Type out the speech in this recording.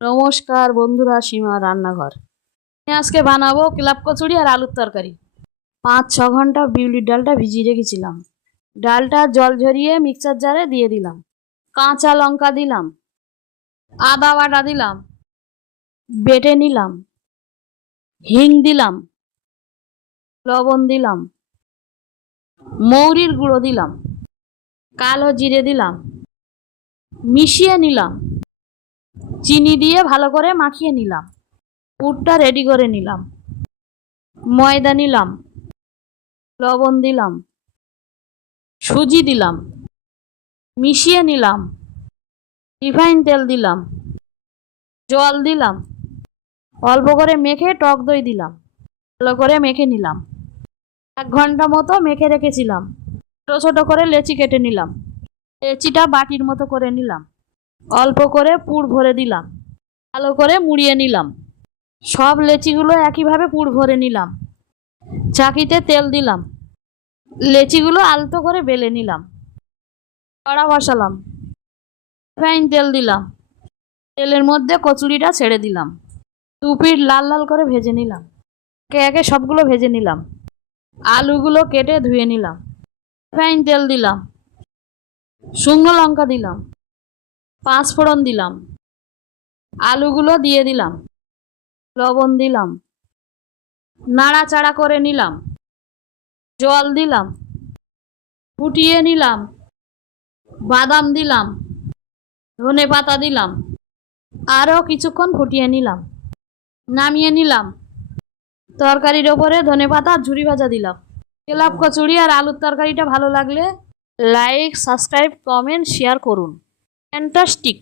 নমস্কার বন্ধুরা, সীমা রান্নাঘর। আমি আজকে বানাবো ক্লাব কচুরি আর আলুর তরকারি। 5-6 ঘন্টা বিউলির ডালটা ভিজিয়ে রেখেছিলাম। ডালটা জল ঝরিয়ে মিক্সার জারে দিয়ে দিলাম। কাঁচা লঙ্কা দিলাম, আদা বাটা দিলাম, বেটে নিলাম, হিং দিলাম, লবণ দিলাম, মৌরির গুঁড়ো দিলাম, কালো জিরে দিলাম, মিশিয়ে নিলাম, চিনি দিয়ে ভালো করে মাখিয়ে নিলাম। পুরটা রেডি করে নিলাম। ময়দা নিলাম, লবণ দিলাম, সুজি দিলাম, মিশিয়ে নিলাম, রিফাইন তেল দিলাম, জল দিলাম, অল্প করে মেখে টক দই দিলাম, ভালো করে মেখে নিলাম। 1 ঘন্টা মতো মেখে রেখেছিলাম। ছোট ছোট করে লেচি কেটে নিলাম। লেচিটা বাটির মতো করে নিলাম। অল্প করে পুর ভরে দিলাম, ভালো করে মুড়িয়ে নিলাম। সব লেচিগুলো একইভাবে পুর ভরে নিলাম। চাকিতে তেল দিলাম, লেচিগুলো আলতো করে বেলে নিলাম। কড়া বসালাম, রিফাইন তেল দিলাম, তেলের মধ্যে কচুরিটা ছেড়ে দিলাম। 2 পিঠ লাল লাল করে ভেজে নিলাম। একে একে সবগুলো ভেজে নিলাম। আলুগুলো কেটে ধুয়ে নিলাম। রিফাইন তেল দিলাম, শুকনো লঙ্কা দিলাম, 5 ফোড়ন দিলাম, আলুগুলো দিয়ে দিলাম, লবণ দিলাম, নাড়াচাড়া করে নিলাম, জল দিলাম, ফুটিয়ে নিলাম, বাদাম দিলাম, ধনে পাতা দিলাম, আরও কিছুক্ষণ ফুটিয়ে নিলাম। নামিয়ে নিলাম। তরকারির ওপরে ধনে পাতা আর ঝুরি ভাজা দিলাম। ক্লাব কচুরি আর আলুর তরকারিটা ভালো লাগলে লাইক, সাবস্ক্রাইব, কমেন্ট, শেয়ার করুন। ফ্যান্টাস্টিক।